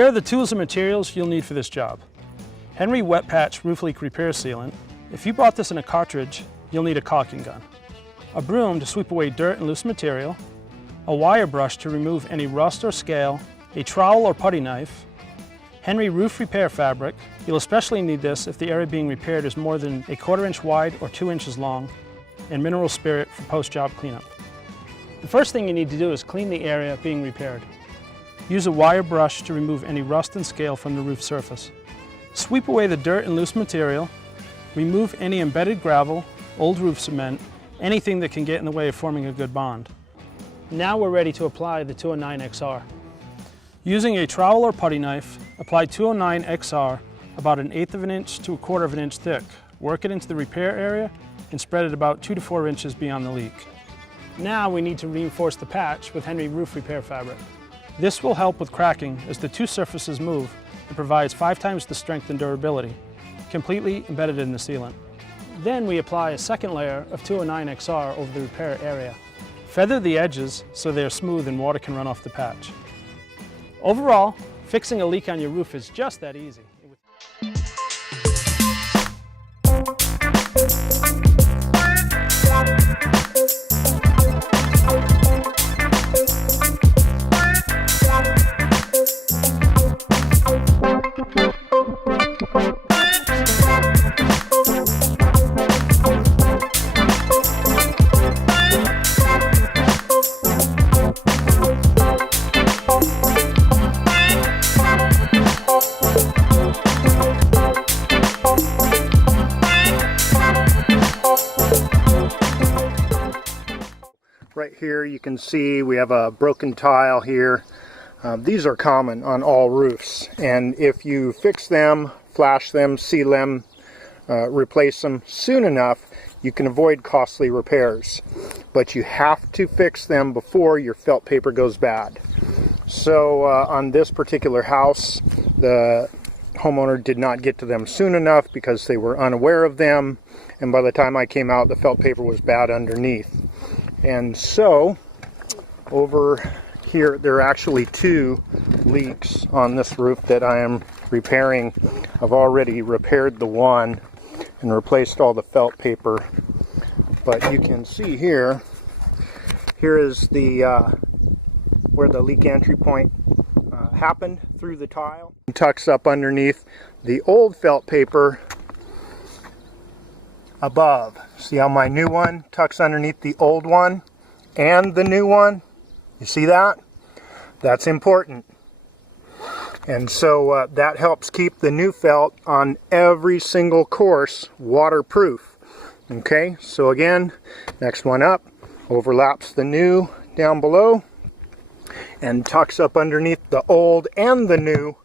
Here are the tools and materials you'll need for this job. Henry Wet Patch Roof Leak Repair Sealant. If you bought this in a cartridge, you'll need a caulking gun. A broom to sweep away dirt and loose material. A wire brush to remove any rust or scale. A trowel or putty knife. Henry roof repair fabric. You'll especially need this if the area being repaired is more than 1/4 inch wide or 2 inches long. And mineral spirit for post-job cleanup. The first thing you need to do is clean the area being repaired. Use a wire brush to remove any rust and scale from the roof surface. Sweep away the dirt and loose material. Remove any embedded gravel, old roof cement, anything that can get in the way of forming a good bond. Now we're ready to apply the 209 XR. Using a trowel or putty knife, apply 209 XR about 1/8 of an inch to 1/4 of an inch thick. Work it into the repair area and spread it about 2 to 4 inches beyond the leak. Now we need to reinforce the patch with Henry roof repair fabric. This will help with cracking as the two surfaces move and provides 5 times the strength and durability, completely embedded in the sealant. Then we apply a second layer of 209 XR over the repair area. Feather the edges so they are smooth and water can run off the patch. Overall, fixing a leak on your roof is just that easy. Right here you can see we have a broken tile here. These are common on all roofs, and if you fix them, flash them, seal them, replace them soon enough, you can avoid costly repairs. But you have to fix them before your felt paper goes bad. So on this particular house, the homeowner did not get to them soon enough because they were unaware of them, and by the time I came out, the felt paper was bad underneath. And so over here, there are actually 2 leaks on this roof that I am repairing. I've already repaired the one and replaced all the felt paper. But you can see here is the where the leak entry point happened through the tile. It tucks up underneath the old felt paper above. See how my new one tucks underneath the old one and the new one? You see that? That's important. And so that helps keep the new felt on every single course waterproof. Okay, so again, next one up overlaps the new down below and tucks up underneath the old and the new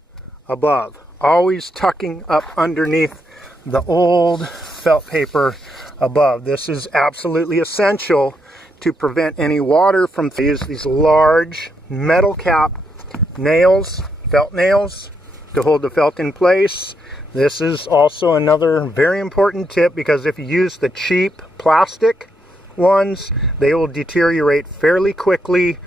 above. Always tucking up underneath the old felt paper above. This is absolutely essential to prevent any water from these large metal cap nails, felt nails, to hold the felt in place. This is also another very important tip, because if you use the cheap plastic ones, they will deteriorate fairly quickly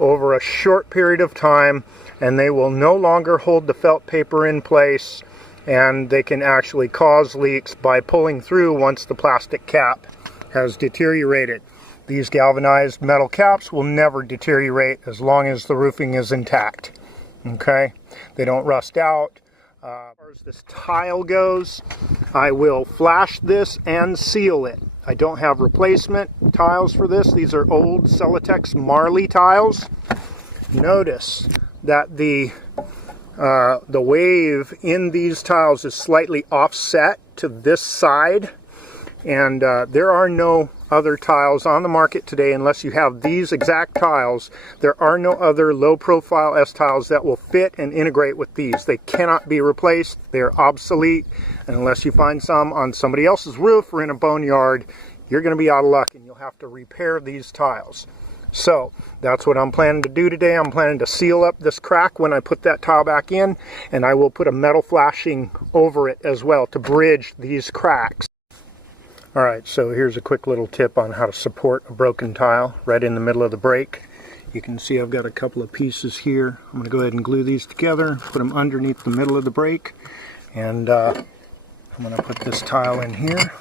over a short period of time, and they will no longer hold the felt paper in place, and they can actually cause leaks by pulling through once the plastic cap has deteriorated. These galvanized metal caps will never deteriorate as long as the roofing is intact. Okay, they don't rust out. As far as this tile goes, I will flash this and seal it. I don't have replacement tiles for this. These are old Celotex Marley tiles. Notice that the wave in these tiles is slightly offset to this side, and there are no other tiles on the market today unless you have these exact tiles. There are no other low profile S tiles that will fit and integrate with these. They cannot be replaced. They're obsolete, and unless you find some on somebody else's roof or in a boneyard, you're going to be out of luck and you'll have to repair these tiles. So that's what I'm planning to do today. I'm planning to seal up this crack when I put that tile back in, and I will put a metal flashing over it as well to bridge these cracks. Alright, so here's a quick little tip on how to support a broken tile right in the middle of the break. You can see I've got a couple of pieces here. I'm going to go ahead and glue these together, put them underneath the middle of the brake, and I'm going to put this tile in here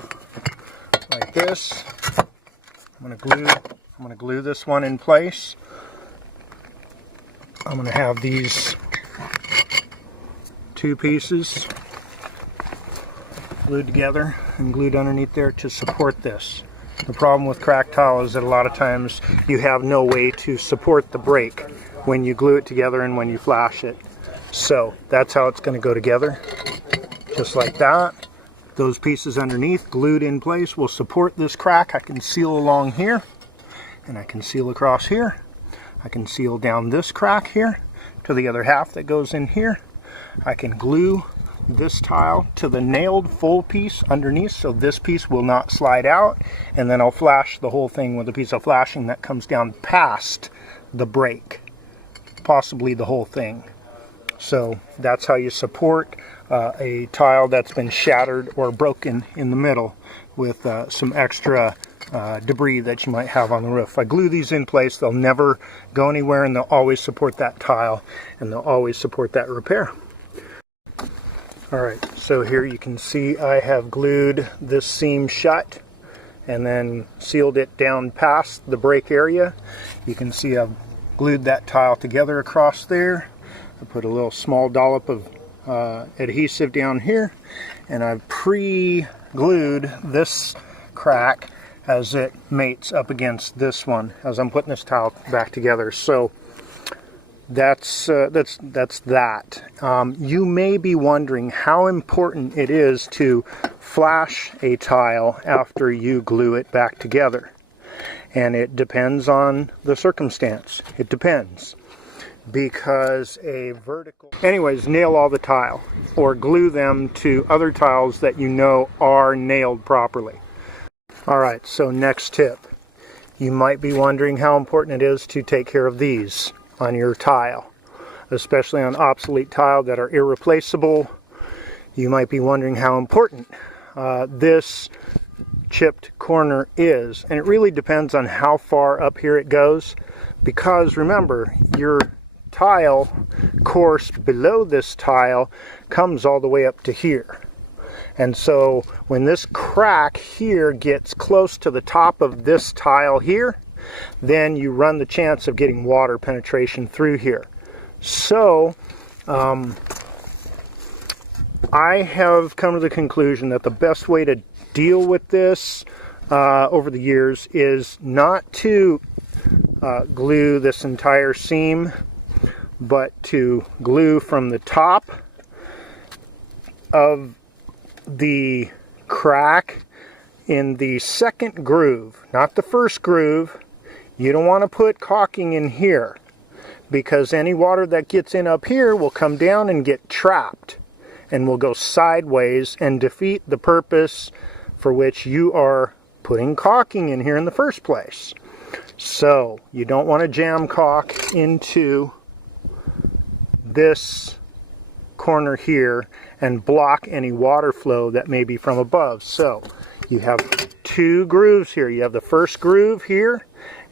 like this. I'm going to glue this one in place. I'm going to have these two pieces glued together and glued underneath there to support this. The problem with cracked tile is that a lot of times you have no way to support the brake when you glue it together and when you flash it. So that's how it's going to go together, just like that. Those pieces underneath glued in place will support this crack. I can seal along here, and I can seal across here. I can seal down this crack here to the other half that goes in here. I can glue this tile to the nailed full piece underneath so this piece will not slide out, and then I'll flash the whole thing with a piece of flashing that comes down past the brake, possibly the whole thing. So that's how you support a tile that's been shattered or broken in the middle with some extra debris that you might have on the roof. If I glue these in place, they'll never go anywhere, and they'll always support that tile, and they'll always support that repair. Alright, so here you can see I have glued this seam shut and then sealed it down past the brake area. You can see I've glued that tile together across there. I put a little small dollop of adhesive down here, and I've pre-glued this crack as it mates up against this one as I'm putting this tile back together. So that's that. You may be wondering how important it is to flash a tile after you glue it back together. And it depends on the circumstance. It depends. Because a vertical... Anyways, nail all the tile, or glue them to other tiles that you know are nailed properly. Alright, so next tip. You might be wondering how important it is to take care of these on your tile, especially on obsolete tile that are irreplaceable. You might be wondering how important this chipped corner is, and it really depends on how far up here it goes, because remember, your tile course below this tile comes all the way up to here. And so when this crack here gets close to the top of this tile here, then you run the chance of getting water penetration through here. So I have come to the conclusion that the best way to deal with this over the years is not to glue this entire seam, but to glue from the top of the crack in the second groove, not the first groove. You don't want to put caulking in here, because any water that gets in up here will come down and get trapped and will go sideways and defeat the purpose for which you are putting caulking in here in the first place. So you don't want to jam caulk into this corner here and block any water flow that may be from above. So you have two grooves here. You have the first groove here,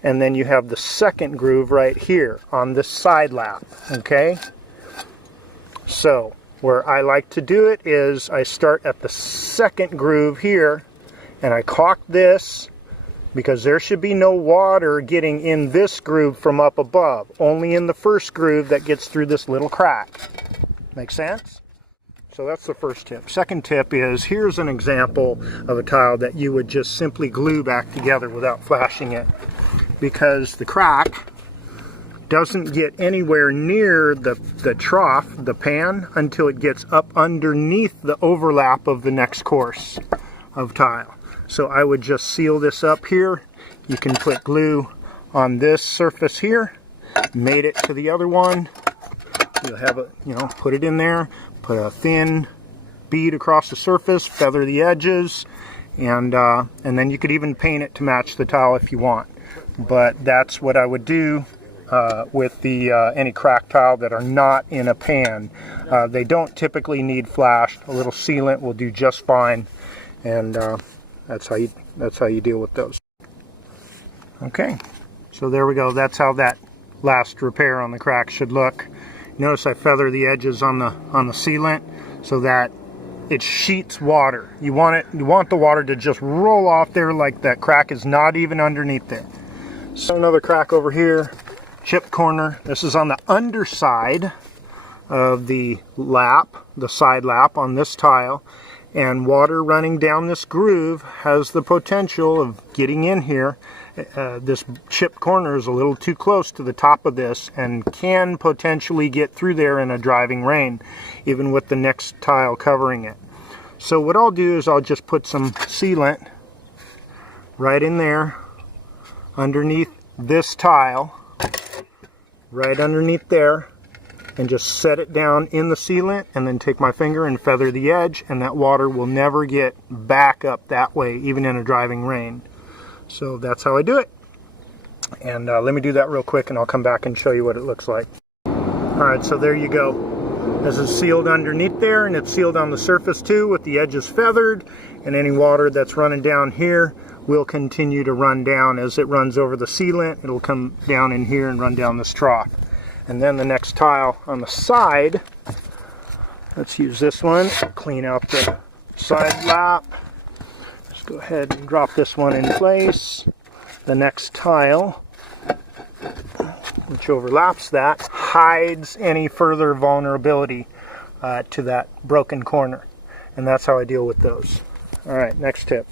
and then you have the second groove right here on this side lap, okay? So where I like to do it is I start at the second groove here, and I caulk this, because there should be no water getting in this groove from up above, only in the first groove that gets through this little crack. Make sense? So that's the first tip. Second tip is, here's an example of a tile that you would just simply glue back together without flashing it, because the crack doesn't get anywhere near the trough, the pan, until it gets up underneath the overlap of the next course of tile. So I would just seal this up here. You can put glue on this surface here, mate it to the other one. You'll have it, put it in there, put a thin bead across the surface, feather the edges, and then you could even paint it to match the tile if you want. But that's what I would do with the any cracked tile that are not in a pan. They don't typically need flashed. A little sealant will do just fine, and that's how you deal with those. Okay, so there we go. That's how that last repair on the crack should look. Notice I feather the edges on the sealant so that it sheets water. You want the water to just roll off there like that crack is not even underneath there. So another crack over here, chip corner. This is on the underside of the lap, the side lap on this tile, and water running down this groove has the potential of getting in here. This chip corner is a little too close to the top of this and can potentially get through there in a driving rain, even with the next tile covering it. So what I'll do is I'll just put some sealant right in there underneath this tile, right underneath there, and just set it down in the sealant, and then take my finger and feather the edge, and that water will never get back up that way, even in a driving rain. So that's how I do it. And let me do that real quick and I'll come back and show you what it looks like. Alright, so there you go. This is sealed underneath there, and it's sealed on the surface too with the edges feathered, and any water that's running down here will continue to run down as it runs over the sealant. It'll come down in here and run down this trough. And then the next tile on the side, let's use this one, clean out the side lap. Let's go ahead and drop this one in place. The next tile, which overlaps that, hides any further vulnerability to that broken corner. And that's how I deal with those. All right, next tip.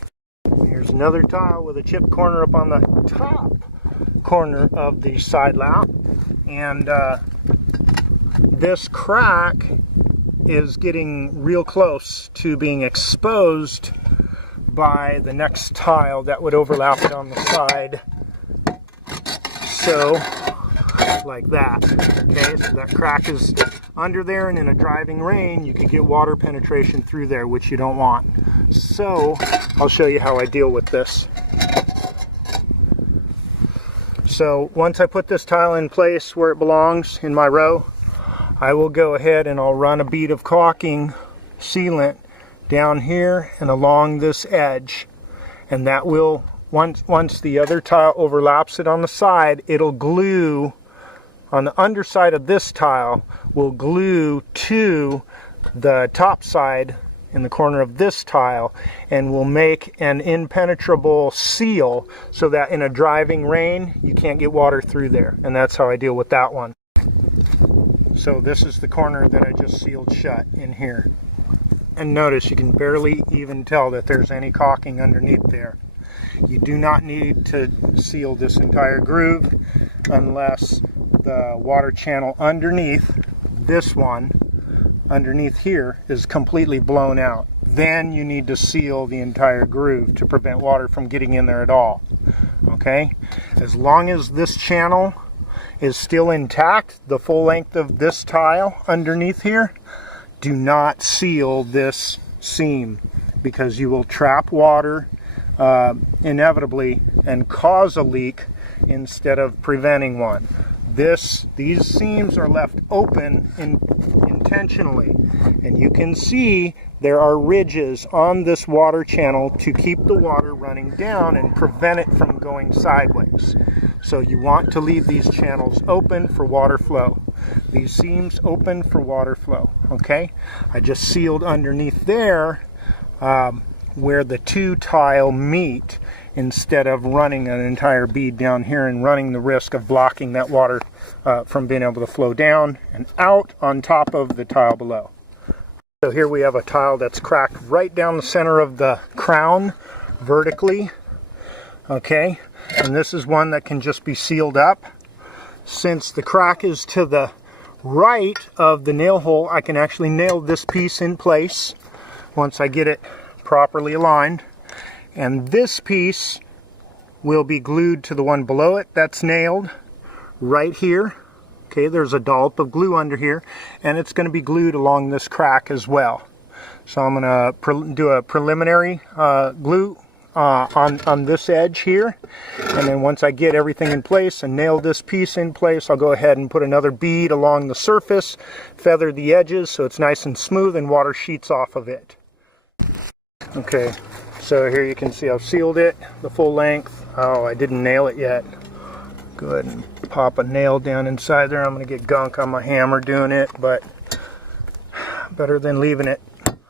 Here's another tile with a chip corner up on the top corner of the side lap. And this crack is getting real close to being exposed by the next tile that would overlap it on the side. So, like that. Okay, so that crack is under there, and in a driving rain you could get water penetration through there, which you don't want. So, I'll show you how I deal with this. So once I put this tile in place where it belongs in my row, I will go ahead and I'll run a bead of caulking sealant down here and along this edge, and that will, once the other tile overlaps it on the side, it'll glue on the underside of this tile, will glue to the top side in the corner of this tile, and will make an impenetrable seal so that in a driving rain you can't get water through there. And that's how I deal with that one. So this is the corner that I just sealed shut in here, and notice you can barely even tell that there's any caulking underneath there. You do not need to seal this entire groove unless the water channel underneath this one, underneath here, is completely blown out. Then you need to seal the entire groove to prevent water from getting in there at all. Okay? As long as this channel is still intact, the full length of this tile underneath here, do not seal this seam, because you will trap water inevitably and cause a leak instead of preventing one. These seams are left open intentionally, and you can see there are ridges on this water channel to keep the water running down and prevent it from going sideways. So you want to leave these channels open for water flow. These seams open for water flow. Okay, I just sealed underneath there where the two tile meet, instead of running an entire bead down here and running the risk of blocking that water from being able to flow down and out on top of the tile below. So here we have a tile that's cracked right down the center of the crown vertically. Okay, and this is one that can just be sealed up. Since the crack is to the right of the nail hole, I can actually nail this piece in place once I get it properly aligned. And this piece will be glued to the one below it that's nailed right here. Okay, there's a dollop of glue under here, and it's going to be glued along this crack as well. So I'm going to do a preliminary glue on this edge here, and then once I get everything in place and nail this piece in place, I'll go ahead and put another bead along the surface, feather the edges so it's nice and smooth and water sheets off of it. Okay, so here you can see I've sealed it the full length. Oh, I didn't nail it yet. Go ahead and pop a nail down inside there. I'm going to get gunk on my hammer doing it, but better than leaving it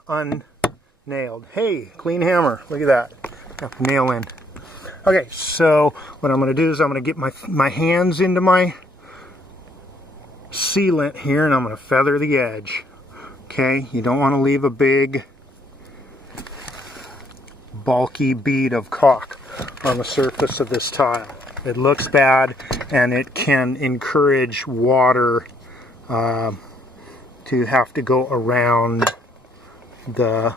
unnailed. Hey, clean hammer. Look at that. Got the nail in. Okay, so what I'm going to do is I'm going to get my hands into my sealant here, and I'm going to feather the edge. Okay, you don't want to leave a big bulky bead of caulk on the surface of this tile. It looks bad, and it can encourage water to have to go around the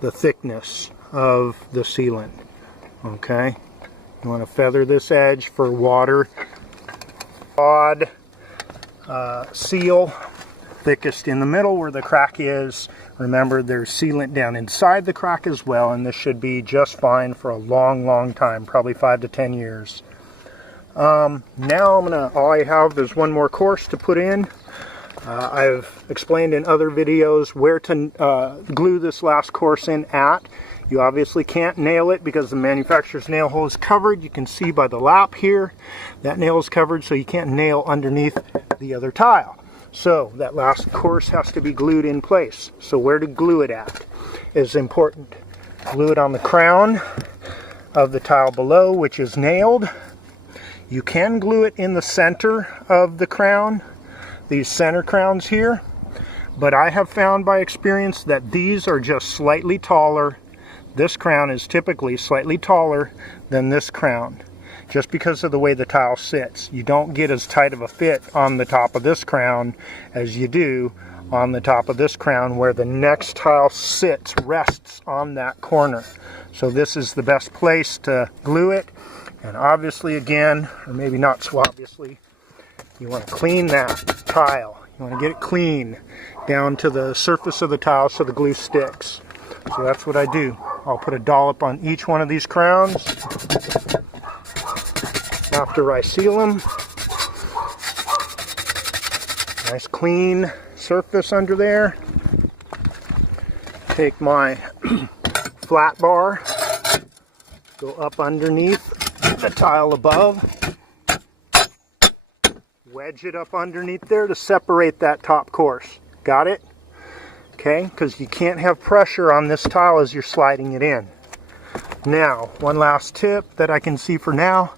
thickness of the sealant. Okay, you want to feather this edge for water. Odd seal, thickest in the middle where the crack is. Remember, there's sealant down inside the crack as well, and this should be just fine for a long time, probably 5 to 10 years. Now all I have is one more course to put in. I've explained in other videos where to glue this last course in at. You obviously can't nail it because the manufacturer's nail hole is covered. You can see by the lap here, that nail is covered, so you can't nail underneath the other tile. So that last course has to be glued in place. So where to glue it at is important. Glue it on the crown of the tile below, which is nailed. You can glue it in the center of the crown, these center crowns here, but I have found by experience that these are just slightly taller. This crown is typically slightly taller than this crown, just because of the way the tile sits. You don't get as tight of a fit on the top of this crown as you do on the top of this crown, where the next tile rests on that corner. So this is the best place to glue it. And obviously, again, or maybe not so obviously, you want to clean that tile. You want to get it clean down to the surface of the tile so the glue sticks. So that's what I do. I'll put a dollop on each one of these crowns after I seal them. Nice clean surface under there. Take my flat bar, go up underneath the tile above, wedge it up underneath there to separate that top course. Got it? Okay, because you can't have pressure on this tile as you're sliding it in. Now, one last tip that I can see for now.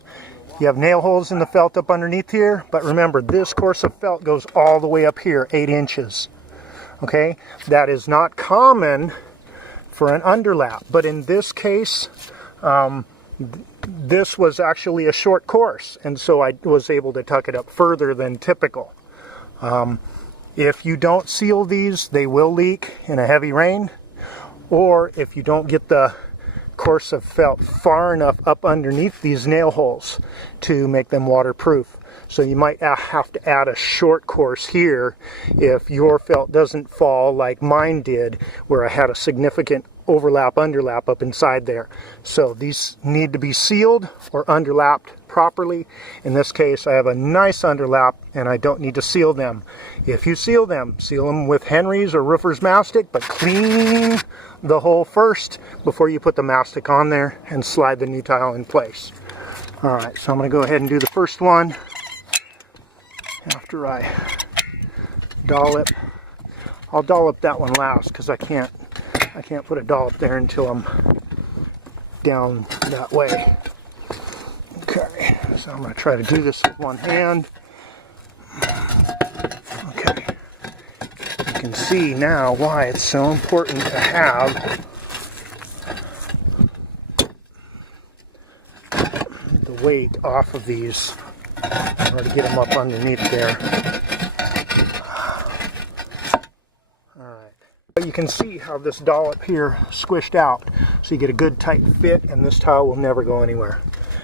You have nail holes in the felt up underneath here, but remember, this course of felt goes all the way up here, 8 inches. Okay, that is not common for an underlap, but in this case, this was actually a short course, and so I was able to tuck it up further than typical. If you don't seal these, they will leak in a heavy rain, or if you don't get the course of felt far enough up underneath these nail holes to make them waterproof. So you might have to add a short course here if your felt doesn't fall like mine did, where I had a significant underlap up inside there. So these need to be sealed or underlapped properly. In this case, I have a nice underlap and I don't need to seal them. If you seal them with Henry's or Roofer's mastic, but clean the hole first before you put the mastic on there and slide the new tile in place. Alright, so I'm going to go ahead and do the first one after I dollop. I'll dollop that one last because I can't put a dollop there until I'm down that way. Okay, so I'm going to try to do this with one hand. Okay, you can see now why it's so important to have the weight off of these in order to get them up underneath there. You can see how this dollop here squished out, so you get a good tight fit, and this tile will never go anywhere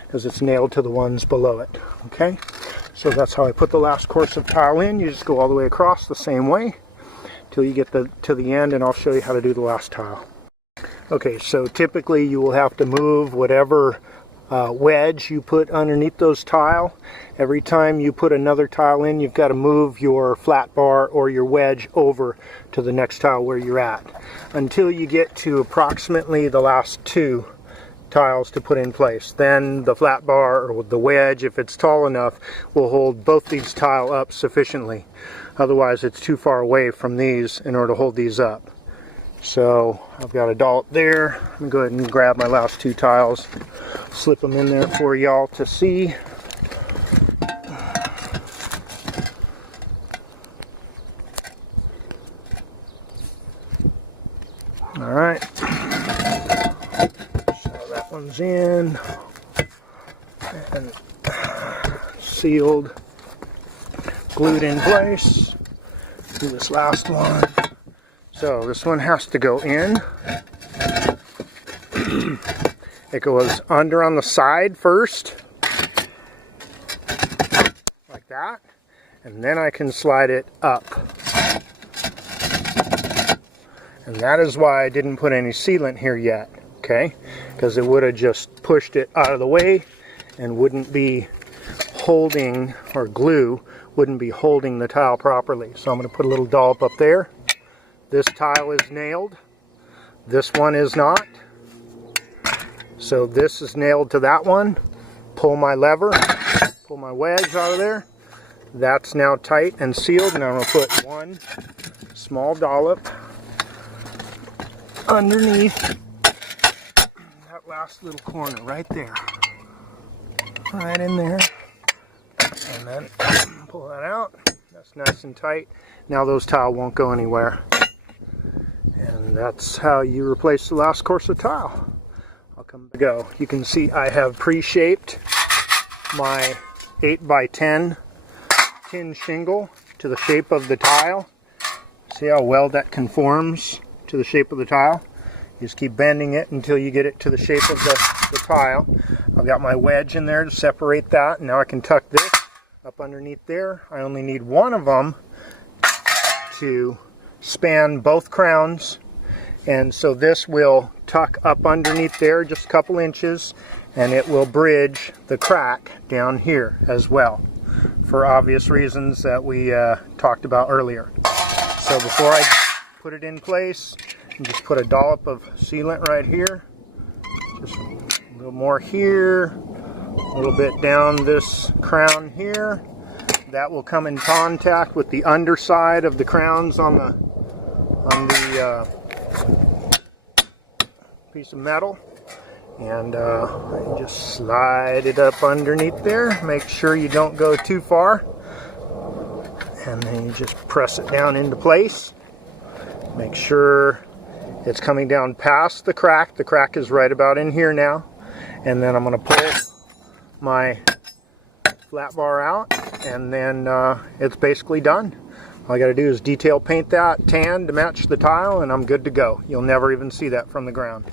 because it's nailed to the ones below it. Okay, so that's how I put the last course of tile in. You just go all the way across the same way till you get to the end, and I'll show you how to do the last tile. Okay, so typically you will have to move whatever wedge you put underneath those tile. Every time you put another tile in, you've got to move your flat bar or your wedge over to the next tile where you're at until you get to approximately the last two tiles to put in place. Then the flat bar or the wedge, if it's tall enough, will hold both these tiles up sufficiently. Otherwise it's too far away from these in order to hold these up. So I've got a dollop there. I'm going to go ahead and grab my last two tiles, slip them in there for y'all to see. Alright, so that one's in and sealed, glued in place. Do this last one. So this one has to go in. It goes under on the side first, like that, and then I can slide it up. And that is why I didn't put any sealant here yet, okay? Because it would have just pushed it out of the way and wouldn't be holding, or glue wouldn't be holding the tile properly. So I'm going to put a little dollop up there. This tile is nailed. This one is not. So this is nailed to that one. Pull my lever, pull my wedge out of there. That's now tight and sealed. And I'm going to put one small dollop underneath that last little corner right there, right in there, and then pull that out. That's nice and tight. Now those tile won't go anywhere, and that's how you replace the last course of tile. I'll come to go. You can see I have pre-shaped my 8x10 tin shingle to the shape of the tile. See how well that conforms to the shape of the tile. You just keep bending it until you get it to the shape of the tile. I've got my wedge in there to separate that. Now I can tuck this up underneath there. I only need one of them to span both crowns, and so this will tuck up underneath there just a couple inches, and it will bridge the crack down here as well, for obvious reasons that we talked about earlier. So before I put it in place, and just put a dollop of sealant right here, just a little more here, a little bit down this crown here. That will come in contact with the underside of the crowns on the piece of metal, and just slide it up underneath there. Make sure you don't go too far, and then you just press it down into place. Make sure it's coming down past the crack. The crack is right about in here now. And then I'm going to pull my flat bar out, and then it's basically done. All I got to do is detail paint that tan to match the tile, and I'm good to go. You'll never even see that from the ground.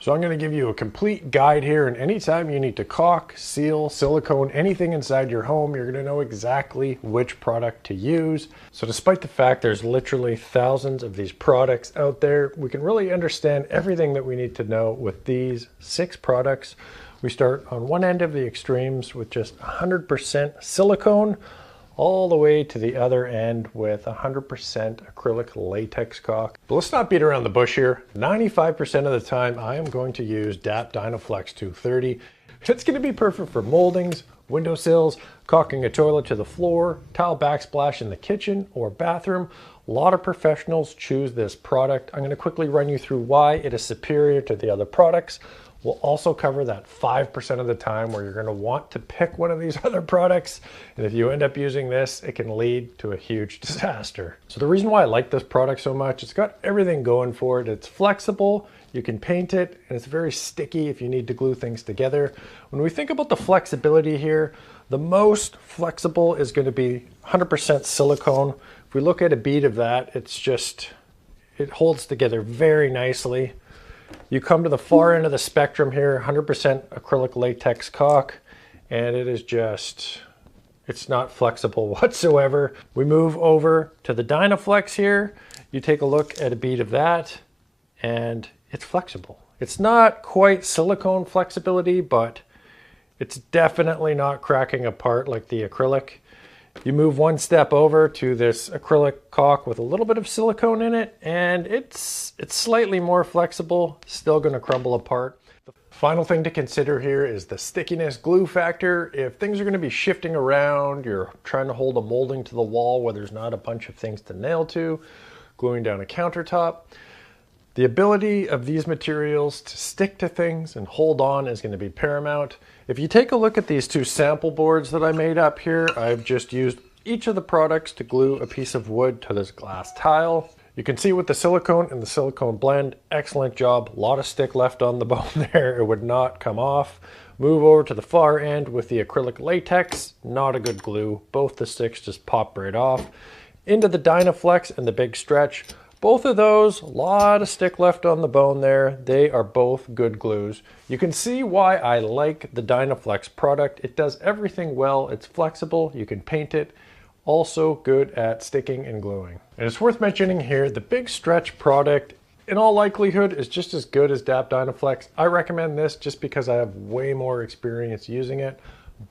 So I'm going to give you a complete guide here, and anytime you need to caulk, seal, silicone, anything inside your home, you're going to know exactly which product to use. So despite the fact there's literally thousands of these products out there, we can really understand everything that we need to know with these 6 products. We start on one end of the extremes with just 100% silicone, all the way to the other end with 100% acrylic latex caulk. But let's not beat around the bush here. 95% of the time I am going to use DAP Dynaflex 230. It's going to be perfect for moldings, windowsills, caulking a toilet to the floor, tile backsplash in the kitchen or bathroom. A lot of professionals choose this product. I'm going to quickly run you through why it is superior to the other products. We'll also cover that 5% of the time where you're going to want to pick one of these other products. And if you end up using this, it can lead to a huge disaster. So the reason why I like this product so much, it's got everything going for it. It's flexible, you can paint it, and it's very sticky if you need to glue things together. When we think about the flexibility here, the most flexible is going to be 100% silicone. If we look at a bead of that, it holds together very nicely. You come to the far end of the spectrum here, 100% acrylic latex caulk, and it's not flexible whatsoever. We move over to the Dynaflex here. You take a look at a bead of that, and it's flexible. It's not quite silicone flexibility, but it's definitely not cracking apart like the acrylic. You move one step over to this acrylic caulk with a little bit of silicone in it, and it's slightly more flexible, still going to crumble apart. Final thing to consider here is the stickiness glue factor. If things are going to be shifting around, you're trying to hold a molding to the wall where there's not a bunch of things to nail to, gluing down a countertop, the ability of these materials to stick to things and hold on is going to be paramount. If you take a look at these two sample boards that I made up here, I've just used each of the products to glue a piece of wood to this glass tile. You can see with the silicone and the silicone blend, excellent job. A lot of stick left on the bone there. It would not come off. Move over to the far end with the acrylic latex, not a good glue. Both the sticks just pop right off. Into the Dynaflex and the Big Stretch. Both of those, a lot of stick left on the bone there. They are both good glues. You can see why I like the Dynaflex product. It does everything well. It's flexible, you can paint it. Also good at sticking and gluing. And it's worth mentioning here, the Big Stretch product in all likelihood is just as good as DAP Dynaflex. I recommend this just because I have way more experience using it,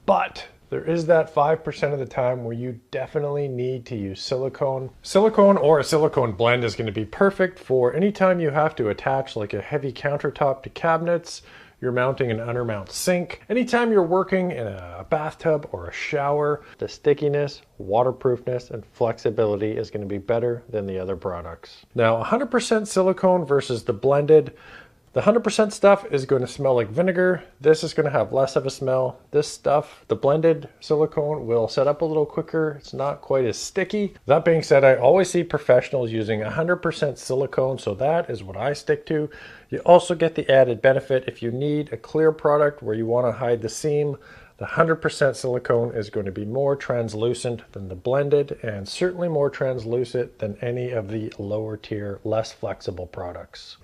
but there is that 5% of the time where you definitely need to use silicone. Silicone or a silicone blend is going to be perfect for any time you have to attach like a heavy countertop to cabinets, you're mounting an undermount sink. Anytime you're working in a bathtub or a shower, the stickiness, waterproofness, and flexibility is going to be better than the other products. Now, 100% silicone versus the blended. The 100% stuff is going to smell like vinegar. This is going to have less of a smell. This stuff, the blended silicone, will set up a little quicker. It's not quite as sticky. That being said, I always see professionals using 100% silicone, so that is what I stick to. You also get the added benefit if you need a clear product where you want to hide the seam. The 100% silicone is going to be more translucent than the blended and certainly more translucent than any of the lower tier, less flexible products.